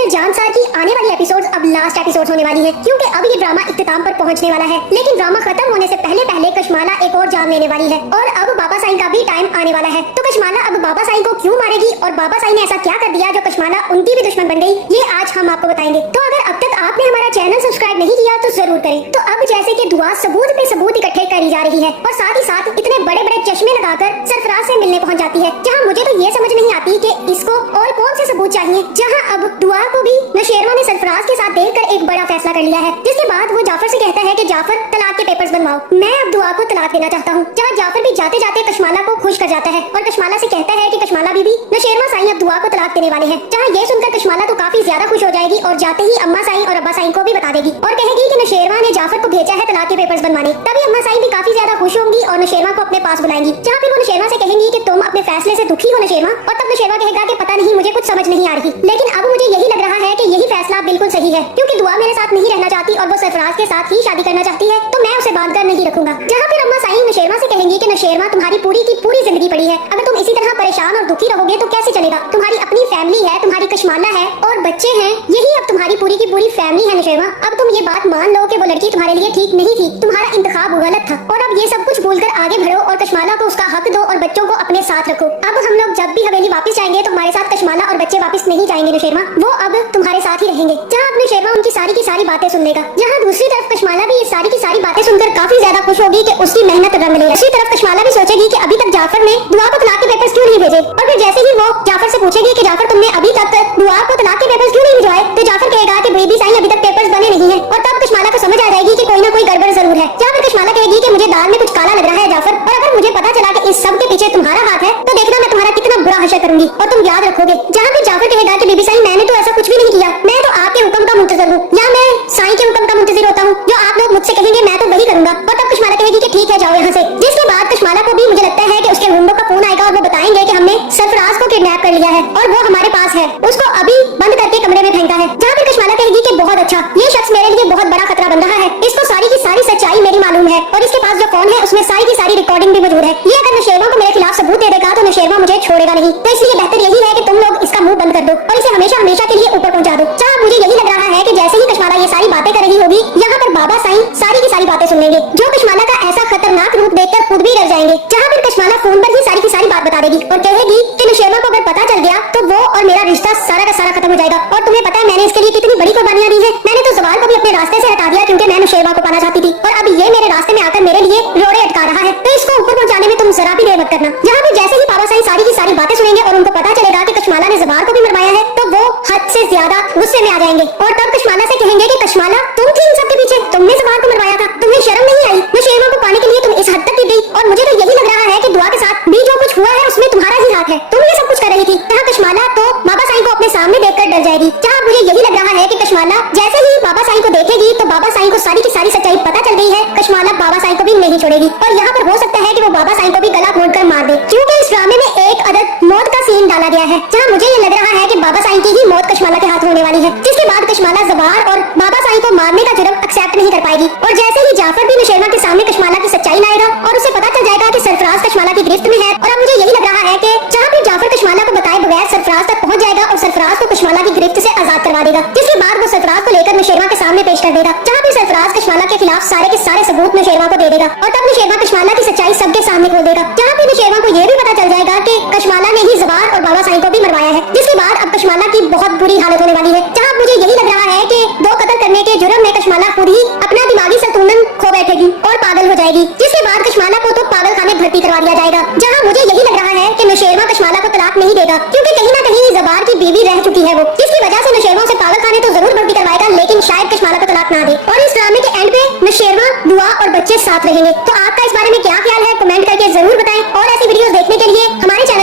Serial Jansar की आने वाली एपिसोड्स अब लास्ट एपिसोड होने वाली है, क्योंकि अब ये ड्रामा इख्तिताम पर पहुंचने वाला है। लेकिन ड्रामा खत्म होने से पहले पहले कशमाला एक और जान लेने वाली है और अब बाबा साईं का भी टाइम आने वाला है। तो कशमाला अब बाबा साईं को क्यों मारेगी और बाबा साईं ने ऐसा क्या कर दिया जो कशमाला उनकी भी दुश्मन बन गई, ये आज हम आपको बताएंगे। तो अगर अब तक आपने हमारा चैनल सब्सक्राइब नहीं किया तो जरूर करें। तो अब जैसे कि दुआ सबूत पे सबूत इकट्ठे करी जा रही है और साथ ही साथ इतने बड़े बड़े चश्मे लगाकर सरफराज से मिलने पहुंच जाती है, जहां मुझे तो ये समझ नहीं आती कि इसको और कौन से सबूत चाहिए। जहां अब दुआ को भी नौशेरवा ने सरफराज के साथ देखकर एक बड़ा फैसला कर लिया है, जिसके बाद वो जाफर से कहता है कि जाफर तलाक के पेपर्स बनवाओ, मैं अब दुआ को तलाक देना चाहता हूँ। जहाँ जाफर भी जाते जाते कशमाला को खुश कर जाता है और कशमाला से कहता है कि कशमाला बीबी नौशेरवा साईं अब दुआ को तलाक देने वाले हैं। जहाँ ये सुनकर कशमाला तो काफी ज्यादा खुश हो जाएगी और जाते ही अम्मा साईं और अब्बा साईं को भी बता देगी और कहेगी कि नौशेरवा ने जाफर को भेजा है तलाक के पेपर्स बनवाने। तभी अम्मा साईं भी काफी ज्यादा खुश होंगी और नौशेरवा को अपने पास बुलाएंगी। जहाँ फिर वो नौशेरवा से कहेंगी कि तुम अपने फैसले से दुखी हो नौशेरवा, और तब नौशेरवा कहेगा कि पता नहीं मुझे कुछ समझ नहीं आ रही, लेकिन अब मुझे यही लग रहा है कि यही फैसला बिल्कुल सही है, क्योंकि दुआ मेरे साथ नहीं रहना चाहती और वो सरफराज के साथ ही शादी करना चाहती है, तो मैं उसे बांध कर नहीं रखूंगा। जहाँ फिर अम्मा साईं नौशेरवा से कहेंगी कि नौशेरवा तुम्हारी पूरी की पूरी जिंदगी पड़ी है, अगर तुम इसी तरह परेशान और दुखी रहोगे तो कैसे चलेगा। तुम्हारी अपनी फैमिली है, तुम्हारी कशमाला है और बच्चे हैं, यही अब तुम्हारी पूरी की पूरी फैमिली है नौशेरवा। अब तुम ये बात मान लो कि वो लड़की तुम्हारे लिए ठीक नहीं थी, तुम्हारा इंतखाब गलत था और अब ये सब कुछ भूलकर आगे बढ़ो और कशमाला को उसका हक दो और बच्चों को अपने साथ रखो। अब हम लोग जब भी हवेली वापस जाएंगे तो हमारे साथ कशमाला और बच्चे वापस नहीं जाएंगे नौशेरवा, वो अब तुम्हारे साथ ही रहेंगे। जहाँ अब नौशेरवा उनकी सारी की सारी बातें सुन लेगा। जहाँ दूसरी तरफ कशमाला भी ये सारी की सारी बातें सुनकर काफी ज्यादा खुश होगी कि उसकी मेहनत रंग ले। दूसरी तरफ कशमाला भी सोचेगी कि अभी तक जाफर ने दुआ को तलाक के पेपर्स क्यों नहीं भेजे, और फिर जैसे ही वो जाफर से पूछेगी कि जाफर तुमने अभी तक दुआ को तलाक के पेपर्स क्यों नहीं भिजवाए, तो जाफर कहेगा कि बेबी साईं अभी तक पेपर्स बने नहीं है, और तब कशमाला को समझ आ जाएगी कि कोई ना कोई गड़बड़ जरूर है। जहाँ फिर कशमाला कहेगी कि मुझे दाल में कुछ काला लग रहा है जाफर, और अगर मुझे पता चला कि इस सब के पीछे तुम्हारा हाथ है तो देखना मैं तुम्हारा कितना बुरा हशर करूंगी और तुम याद रखोगे। जहाँ फिर जाफर कहेगा कि बेबी साईं मैंने तो ऐसा कुछ भी नहीं किया, मैं तो आपके हुक्म का मुंतजर हूँ, या मैं साईं के हुक्म का मुंतजर होता हूँ, जो आप लोग मुझसे कहेंगे मैं तो वही करूंगा। और तब कशमाला कहेगी कि ठीक है जाओ यहाँ से। जिसके बाद कशमाला को भी मुझे लगता है कि उसके रूमो का फोन आएगा और वो बताएंगे कि हमने सरफराज को किडनैप कर लिया है और वो हमारे पास है, उसको अभी बंद करके कमरे में फेंका है। जहाँ फिर कशमाला कहेगी कि बहुत अच्छा, ये शख्स मेरे लिए बहुत बड़ा खतरा बन रहा है, इसको सारी की सारी सच्चाई मेरी मालूम है और इसके पास जो फोन है उसमें सारी की सारी रिकॉर्डिंग भी मौजूद है। ये अगर नौशेरवा को मेरे खिलाफ सबूत दे देगा तो नौशेरवा मुझे छोड़ेगा नहीं, तो इसलिए बेहतर यही है कि तुम लोग इसका मुंह बंद कर दो और इसे हमेशा हमेशा के लिए ऊपर पहुंचा दो। जहाँ मुझे यही लग रहा है कि जैसे ही कशमाला ये सारी बातें कर रही होगी, यहाँ पर बाबा साईं सारी की सारी बातें सुन लेंगे, जो कशमाला का ऐसा खतरनाक रूप देखकर खुद भी डर जाएंगे। जहाँ फिर कशमाला फोन पर ही सारी की सारी बात बता देगी और कहेगी कि नौशेरवा को अगर पता चल गया तो वो और मेरा रिश्ता सारा का सारा खत्म हो जाएगा, और तुम्हें पता है मैंने इसके लिए कितनी बड़ी कुर्बानियां दी है। मैंने तो जवाल को भी अपने रास्ते से हटा दिया क्योंकि मैं नौशेरवा को पाना चाहती थी, और अब ये मेरे रास्ते में आकर मेरे लिए रोड़े अटका रहा है, तो इसको ऊपर पहुंचाने में तुम जरा भी देर मत करना। जहाँ भी जैसे ही बाबा साईं सारी की सारी बातें सुनेंगे और उनको पता चलेगा कि कशमाला ने जवाल को भी मरवाया है, तो वो हद से ज्यादा गुस्से में आ जाएंगे और तब कशमाला से कहेंगे कि कशमाला तुम थी इन सबके पीछे, तुमने जवाल को मरवाया था, तुम्हें शर्म नहीं आई, नौशेरवा को पाने के लिए तुम इस हद तक गिर गई। और मुझे तो यही लग रहा है कि दुआ के साथ भी जो कुछ हुआ है उसमें तुम्हारा ही हाथ है, तुम ये सब कुछ कर रही थी। जहाँ कशमाला तो बाबा साईं को अपने सामने देखकर डर जाएगी। जहाँ मुझे यही लग रहा है कि कशमाला जैसे ही बाबा साईं को देखेगी तो बाबा साईं को सारी की सारी सच्चाई पता चल गई है, कशमाला बाबा साईं को भी नहीं छोड़ेगी और यहाँ पर हो सकता है कि वो बाबा साईं को भी गला घोंटकर मार दे, क्योंकि इस ड्रामे में एक अदद मौत का सीन डाला गया है। जहाँ मुझे ये लग रहा है कि बाबा साईं की ही मौत कशमाला के हाथ होने वाली है, जिसके बाद कशमाला जवार और बाबा साईं को मारने का जुर्म एक्सेप्ट नहीं कर पाएगी। और जैसे ही जाफर भी नौशेरवा के सामने कशमाला की सच्चाई लाएगा और उसे पता चल जाएगा कि सरफराज कशमाला की गिरफ्त में है, और अब मुझे यही लग रहा है कि जहाँ फिर जाफर कशमाला को बताए बगैर सरफराज तक पहुंच जाएगा और सरफराज को कशमाला की गिरफ्त से आजाद करवा देगा, जिसके बाद वो सरफराज को लेकर नौशेरवा के सामने पेश कर देगा। जहाँ फिर सरफराज कशमाला के खिलाफ सारे के सारे सबूत नौशेरवा को दे देगा और तब नौशेरवा कशमाला की सच्चाई सबके सामने खोल देगा। जहाँ फिर नौशेरवा को ये भी पता चल जाएगा कि कशमाला ने ही जवार और बाबा साईं को भी मरवाया है, जिसके बाद अब कशमाला की बहुत बुरी हालत होने वाली है। जहाँ मुझे यही लग रहा है कि दो कत्ल करने के जुर्म में कशमाला खुद ही अपना दिमागी संतुलन खो बैठेगी और पागल हो जाएगी, जिसके बाद कशमाला को तो पागल खाने भर्ती करवा दिया जाएगा। जहाँ मुझे यही लग रहा है कि नौशेरवा कशमाला को तलाक नहीं देगा, क्योंकि कहीं ना कहीं जवार की बीवी रह चुकी है वो, जिसकी वजह से नौशेरवा से पागल खाने तो जरूर भर्ती करवाएगा, लेकिन शायद कशमाला को तलाक ना दे और इस ड्रामे के एंड पे नौशेरवा, दुआ और बच्चे साथ रहेंगे। तो आपका इस बारे में क्या ख्याल है, कमेंट करके जरूर बताएं और ऐसी वीडियोस देखने के लिए हमारे चैनल